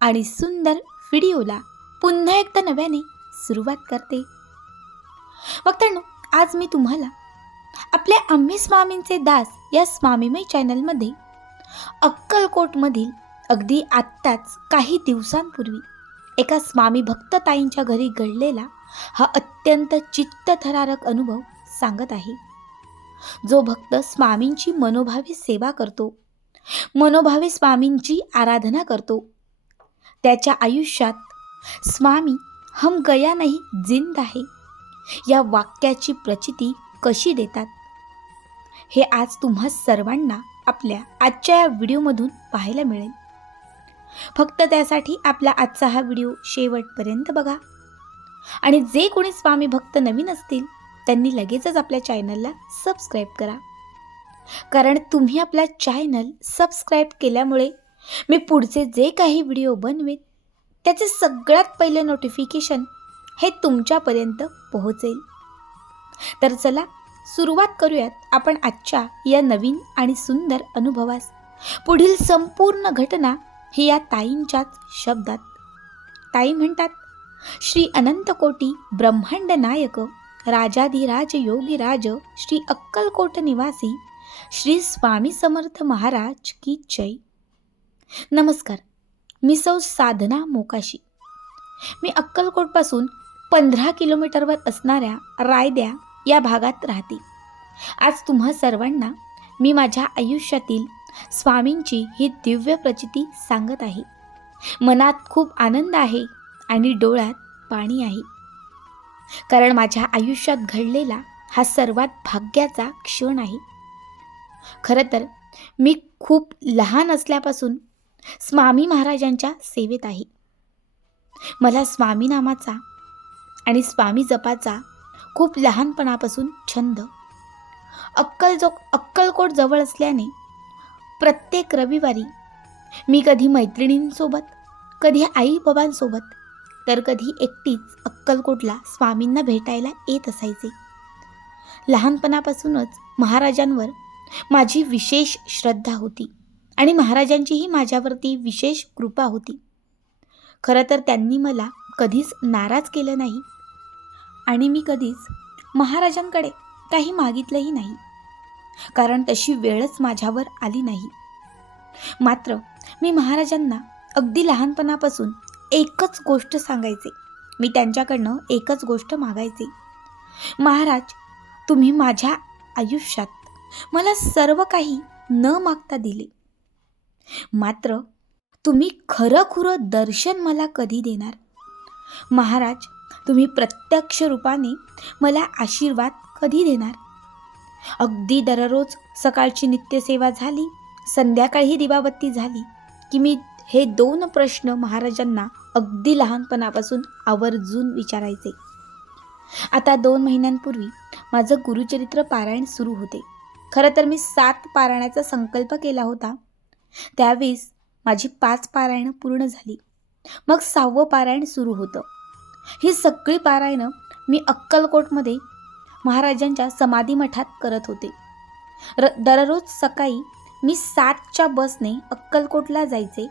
आणि सुंदर व्हिडिओला पुन्हा एकदा नव्याने सुरुवात करते. बघताना आज मी तुम्हाला आपल्या आम्ही स्वामींचे दास या स्वामीमय चॅनलमध्ये अक्कलकोटमधील अगदी आत्ताच काही दिवसांपूर्वी एका स्वामी भक्तताईंच्या घरी घडलेला हा अत्यंत चित्तथरारक अनुभव सांगत आहे. जो भक्त स्वामींची मनोभावे सेवा करतो मनोभावे स्वामींची आराधना करतो त्याच्या आयुष्यात स्वामी हम गया नाही जिंद आहे. या वाक्याची प्रचिती कशी देतात? हे आज तुम्हा सर्वांना आपल्या आजच्या या व्हिडिओमधून पाहायला मिळेल. फक्त त्यासाठी आपला आजचा हा व्हिडिओ शेवटपर्यंत बघा. आणि जे कोणी स्वामी भक्त नवीन असतील त्यांनी लगेचच आपल्या चॅनलला सबस्क्राईब करा. कारण तुम्ही आपला चॅनल सबस्क्राईब केल्यामुळे मी पुढचे जे काही व्हिडिओ बनवेन त्याचे सगळ्यात पहिले नोटिफिकेशन हे तुमच्यापर्यंत पोहोचेल. तर चला सुरुवात करूयात आपण आजच्या या नवीन आणि सुंदर अनुभवास. पुढील संपूर्ण घटना ही या ताईंच्याच शब्दात. ताई म्हणतात श्री अनंतकोटी ब्रह्मांड नायक राजाधिराज योगीराज श्री अक्कलकोट निवासी श्री स्वामी समर्थ महाराज की जय. नमस्कार. मी सौ साधना मोकाशी. मी अक्कलकोटपासून पंधरा किलोमीटरवर असणाऱ्या रायद्या या भागात राहते. आज तुम्हा सर्वांना मी माझ्या आयुष्यातील स्वामींची ही दिव्य प्रचिती सांगत आहे. मनात खूप आनंद आहे आणि डोळ्यात पाणी आहे. कारण माझ्या आयुष्यात घडलेला हा सर्वात भाग्याचा क्षण आहे. खरं तर मी खूप लहान असल्यापासून स्वामी महाराजांच्या सेवेत आहे. मला स्वामी नामाचा आणि स्वामी जपाचा खूप लहानपणापासून छंद. अक्कल जो अक्कलकोट जवळ असल्याने प्रत्येक रविवारी मी कधी मैत्रिणींसोबत कधी आई बाबांसोबत तर कधी एकटीच अक्कलकोटला स्वामींना भेटायला येत असायचे. लहानपणापासूनच महाराजांवर माझी विशेष श्रद्धा होती. आणि महाराजांचीही माझ्यावरती विशेष कृपा होती. खरं तर त्यांनी मला कधीच नाराज केलं नाही आणि मी कधीच महाराजांकडे काही मागितलंही नाही. कारण तशी वेळच माझ्यावर आली नाही. मात्र मी महाराजांना अगदी लहानपणापासून एकच गोष्ट सांगायचे. मी त्यांच्याकडनं एकच गोष्ट मागायचे. महाराज तुम्ही माझ्या आयुष्यात मला सर्व काही न मागता दिले. मात्र तुम्ही खरं खुरं दर्शन मला कधी देणार? महाराज तुम्ही प्रत्यक्ष रूपाने मला आशीर्वाद कधी देणार? अगदी दररोज सकाळची नित्यसेवा झाली संध्याकाळी दिवाबत्ती झाली की मी हे दोन प्रश्न महाराजांना अगदी लहानपणापासून आवर्जून विचारायचे. आता दोन महिन्यांपूर्वी माझं गुरुचरित्र पारायण सुरू होते. खरं तर मी सात पारायणाचा संकल्प केला होता त्यावेळेस माझी पाच पारायणं पूर्ण झाली. मग सहावं पारायण सुरू होतं. ही सगळी पारायणं मी अक्कलकोटमध्ये महाराजांच्या समाधी मठात करत होते. र दररोज सकाळी मी सातच्या बसने अक्कलकोटला जायचे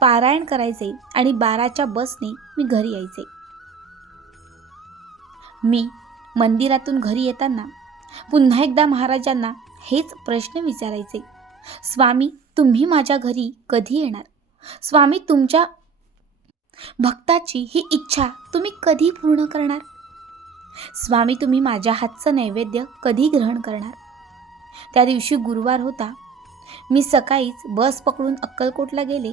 पारायण करायचे आणि बाराच्या बसने मी घरी यायचे. मी मंदिरातून घरी येताना पुन्हा एकदा महाराजांना हेच प्रश्न विचारायचे. स्वामी तुम्ही माझ्या घरी कधी येणार? स्वामी तुमच्या भक्ताची ही इच्छा तुम्ही कधी पूर्ण करणार? स्वामी तुम्ही माझ्या हातचं नैवेद्य कधी ग्रहण करणार? त्या दिवशी गुरुवार होता. मी सकाळीच बस पकडून अक्कलकोटला गेले.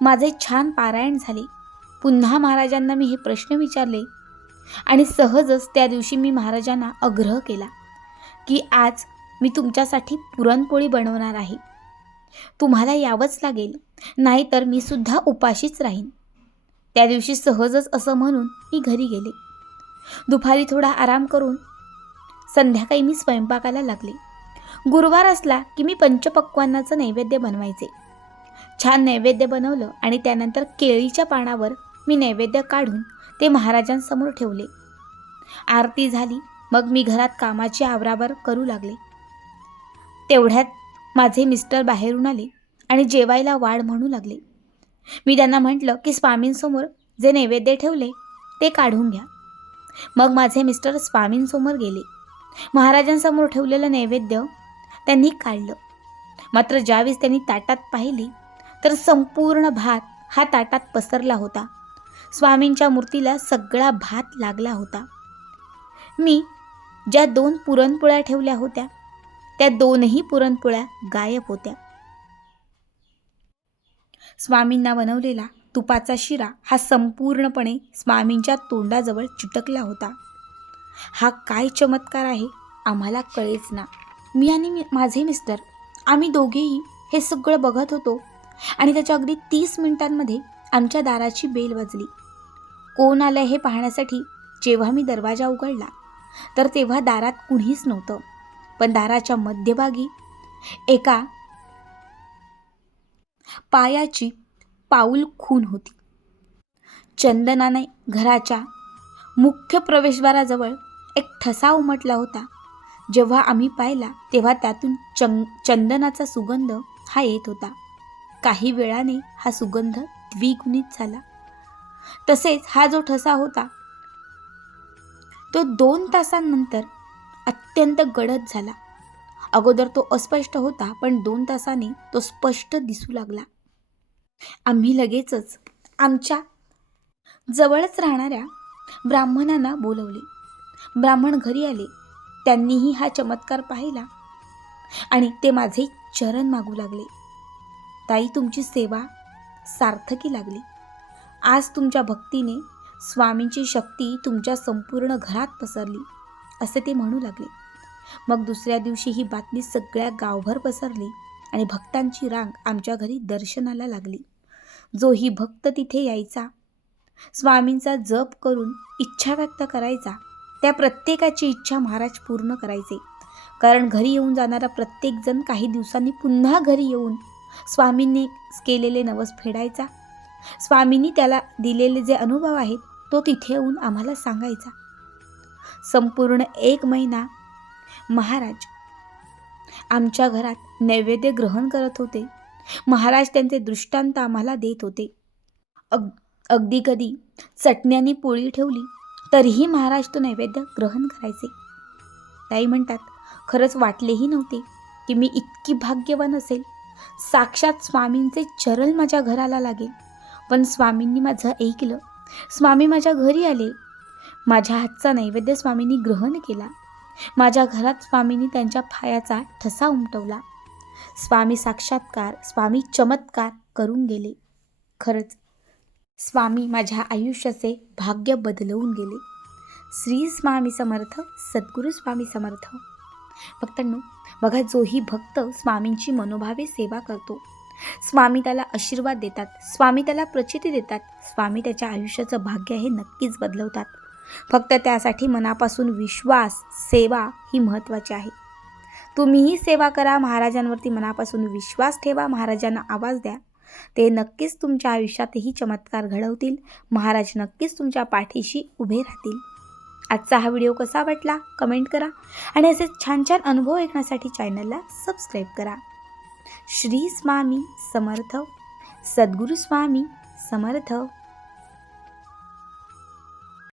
माझे छान पारायण झाले. पुन्हा महाराजांना मी हे प्रश्न विचारले आणि सहजच त्या दिवशी मी महाराजांना आग्रह केला की आज मी तुमच्यासाठी पुरणपोळी बनवणार आहे. तुम्हाला यावंच लागेल नाहीतर मी सुद्धा उपाशीच राहीन. त्या दिवशी सहजच असं म्हणून मी घरी गेले. दुपारी थोडा आराम करून संध्याकाळी मी स्वयंपाकाला लागले. गुरुवार असला की मी पंचपक्वान्नाचं नैवेद्य बनवायचे. छान नैवेद्य बनवलं आणि त्यानंतर केळीच्या पानावर मी नैवेद्य काढून ते महाराजांसमोर ठेवले. आरती झाली मग मी घरात कामाची आवरावर करू लागले. तेवढ्यात माझे मिस्टर बाहेरून आले आणि जेवायला वाढ म्हणू लागले. मी त्यांना म्हटलं की स्वामींसमोर जे नैवेद्य ठेवले ते काढून घ्या. मग माझे मिस्टर स्वामींसमोर गेले. महाराजांसमोर ठेवलेलं नैवेद्य त्यांनी काढलं. मात्र ज्यावेळेस त्यांनी ताटात पाहिले तर संपूर्ण भात हा ताटात पसरला होता. स्वामींच्या मूर्तीला सगळा भात लागला होता. मी ज्या दोन पुरणपोळ्या ठेवल्या होत्या त्या दोनही पुरणपोळ्या गायब होत्या. स्वामींना बनवलेला तुपाचा शिरा हा संपूर्णपणे स्वामींच्या तोंडाजवळ चिटकला होता. हा काय चमत्कार आहे आम्हाला कळेच ना. मी आणि माझे मिस्टर आम्ही दोघेही हे सगळं बघत होतो आणि त्याच्या अगदी तीस मिनिटांमध्ये आमच्या दाराची बेल वाजली. कोण आलं हे पाहण्यासाठी जेव्हा मी दरवाजा उघडला तर तेव्हा दारात कुणीच नव्हतं. पण दाराच्या मध्यभागी. एका पायाची पाऊल खून होती. चंदनाने घराच्या मुख्य प्रवेशद्वाराजवळ एक ठसा उमटला होता. जेव्हा आम्ही पाहिला तेव्हा त्यातून चंग चंदनाचा सुगंध हा येत होता. काही वेळाने हा सुगंध द्विगुणित झाला. तसेच हा जो ठसा होता तो दोन तासांनंतर अत्यंत गडद झाला. अगोदर तो अस्पष्ट होता पण दोन तासाने तो स्पष्ट दिसू लागला. आम्ही लगेचच आमच्या जवळच राहणाऱ्या ब्राह्मणांना बोलवले. ब्राह्मण घरी आले. त्यांनीही हा चमत्कार पाहिला आणि ते माझे चरण मागू लागले. ताई तुमची सेवा सार्थकी लागली. आज तुमच्या भक्तीने स्वामींची शक्ती तुमच्या संपूर्ण घरात पसरली. असे ते म्हणू लागले. मग दुसऱ्या दिवशी ही बातमी सगळ्या गावभर पसरली आणि भक्तांची रांग आमच्या घरी दर्शनाला लागली. जो ही भक्त तिथे यायचा स्वामींचा जप करून इच्छा व्यक्त करायचा त्या प्रत्येकाची इच्छा महाराज पूर्ण करायचे. कारण घरी येऊन जाणारा प्रत्येकजण काही दिवसांनी पुन्हा घरी येऊन स्वामींनी केलेले नवस फेडायचा. स्वामींनी त्याला दिलेले जे अनुभव आहेत तो तिथे येऊन आम्हाला सांगायचा. संपूर्ण एक महिना महाराज आमच्या घरात नैवेद्य ग्रहण करत होते. महाराज त्यांचे दृष्टांत आम्हाला देत होते. अग अगदी कधी चटण्यानी पोळी ठेवली तरीही महाराज तो नैवेद्य ग्रहण करायचे. ताई म्हणतात खरंच वाटलेही नव्हते की मी इतकी भाग्यवान असेल. साक्षात स्वामींचे चरण माझ्या घराला लागेल. पण स्वामींनी माझं ऐकलं. स्वामी माझ्या घरी आले माझ्या हातचा नैवेद्य स्वामींनी ग्रहण केला. माझ्या घरात स्वामींनी त्यांच्या पायाचा ठसा उमटवला. स्वामी साक्षात्कार स्वामी चमत्कार करून गेले. खरंच स्वामी माझ्या आयुष्याचे भाग्य बदलवून गेले. श्री स्वामी समर्थ सद्गुरू स्वामी समर्थ. भक्तांनो बघा जोही भक्त स्वामींची मनोभावे सेवा करतो. स्वामी त्याला आशीर्वाद देतात स्वामी त्याला प्रचिती देतात स्वामी त्याच्या आयुष्याचं भाग्य हे नक्कीच बदलवतात. फक्त त्यासाठी मनापासून विश्वास सेवा ही महत्त्वाची आहे. तुम्हीही सेवा करा महाराजांवरती मनापासून विश्वास ठेवा महाराजांना आवाज द्या. ते नक्कीच तुमच्या आयुष्यातही चमत्कार घडवतील. महाराज नक्कीच तुमच्या पाठीशी उभे राहतील. आजचा हा व्हिडिओ कसा वाटला? कमेंट करा आणि असे छान छान अनुभव ऐकण्यासाठी चॅनलला सबस्क्राईब करा. श्री स्वामी समर्थ. सद्गुरू स्वामी समर्थ.